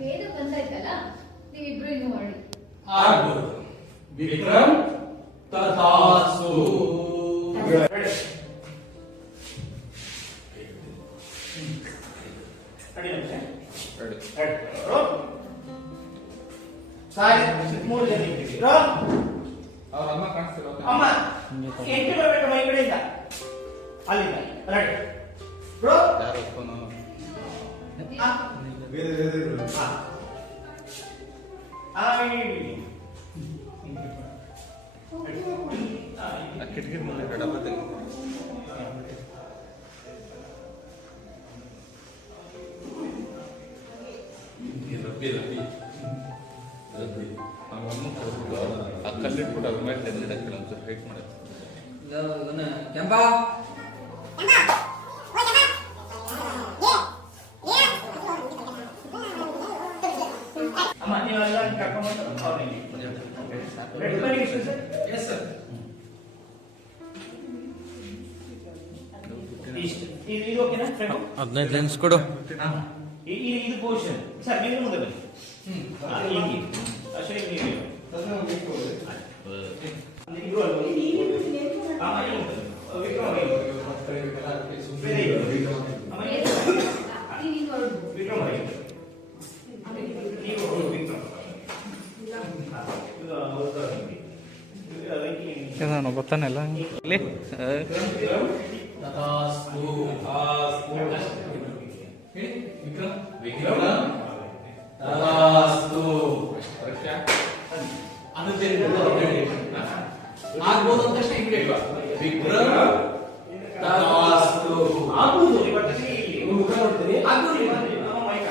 ವೇದ ಬಂದಾಯ್ತಲ್ಲ ನೀವಿಬ್ರು ಇನ್ನು ಮಾಡಿ ಆಗ್ಬೋದು. ವಿಕ್ರಮ್ ತಥಾಸ್ತು. ಮೂರು ಜನ ಇದ್ದೀವಿ. ಅಮ್ಮ ಕಾಣಿಸ್ತಿಲ್ಲ. ಅಮ್ಮ ಎಂಟು ಬರಬೇಕು ಮೈ ಕಡೆಯಿಂದ ಅಲ್ಲಿಂದ ರೆಡಿ ಬ್ರೋ. ಯಾರು ಫೋನು? ಕಿಟಕಿ ಮುಂದೆ ಗಡಪ ತೆಗಿ. ಆ ಕಲ್ಲಿಟ್ಬಿಟ್ಟು ಅದ್ರ ಮೇಲೆ ತೆಗೆದು ಒಂಚೂರು ಹೈಟ್ ಮಾಡುತ್ತೆ. ಕೆಂಪಾ ಅಮ್ಮ ನೀವೆಲ್ಲ ಕರ್ಕೊಂಡು ಅವ್ರಿಗೆ ರೆಡಿ ಮಾಡಿ ಸರ್. Yes sir. ಇದು ಓಕೆನಾ ಫ್ರೆಂಡ್? 15 ಲೆನ್ಸ್ ಕೊಡು. ಇದು ಪೊಸಿಷನ್ ಸರ್. ನೀವು ಮುಂದೆ ಬನ್ನಿ. ಹಿಂಗೆ ಅಶ್ವಿನಿ ನೀವು ಇದು ಅಲ್ವಾ? ನಾನು ಗೊತ್ತಾನಲ್ಲ ಇಲ್ಲಿ ಆಗ್ಬೋದು ಅಂತ ತಕ್ಷಣ ಇಮಿಡಿಯೇಟ್ ವಿಕ್ರಮ್ ತಥಾಸ್ತು. ಆಗ್ಬೋದು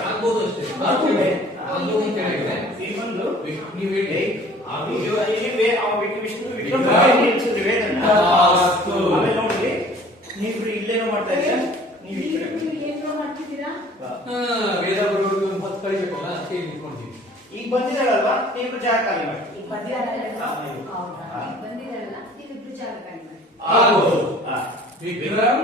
ಆಗ್ಬೋದು ಅಷ್ಟೇ. ಆಗ್ಬೋದು ಅಂತ ಹೇಳಿದ್ರೆ ನೀವು ಹೇಳಿ ಇಲ್ಲೇನೋ ಮಾಡ್ತಾ ಇದ್ದೀರಾ ನೀವು ವೇದ ಬರೋದು ಮತ್ತೆ ಕಳಿಬೇಕಲ್ಲ ಅದಕ್ಕೆ ನಿಂತ್ಕೊಂಡಿದ್ದೀವಿ. ಈಗ ಬಂದಿದ್ದಾಳಲ್ವಾ ನೀವಿಬ್ರು ಜಾಗ ಖಾಲಿ ಮಾಡಿ. ಬಂದಿದ್ದಾರಲ್ಲ ನೀವಿಬ್ರು ಜಾಗ ಖಾಲಿ ಮಾಡಿ. ಆಗ್ಬೋದು. ವಿಕ್ರಮ್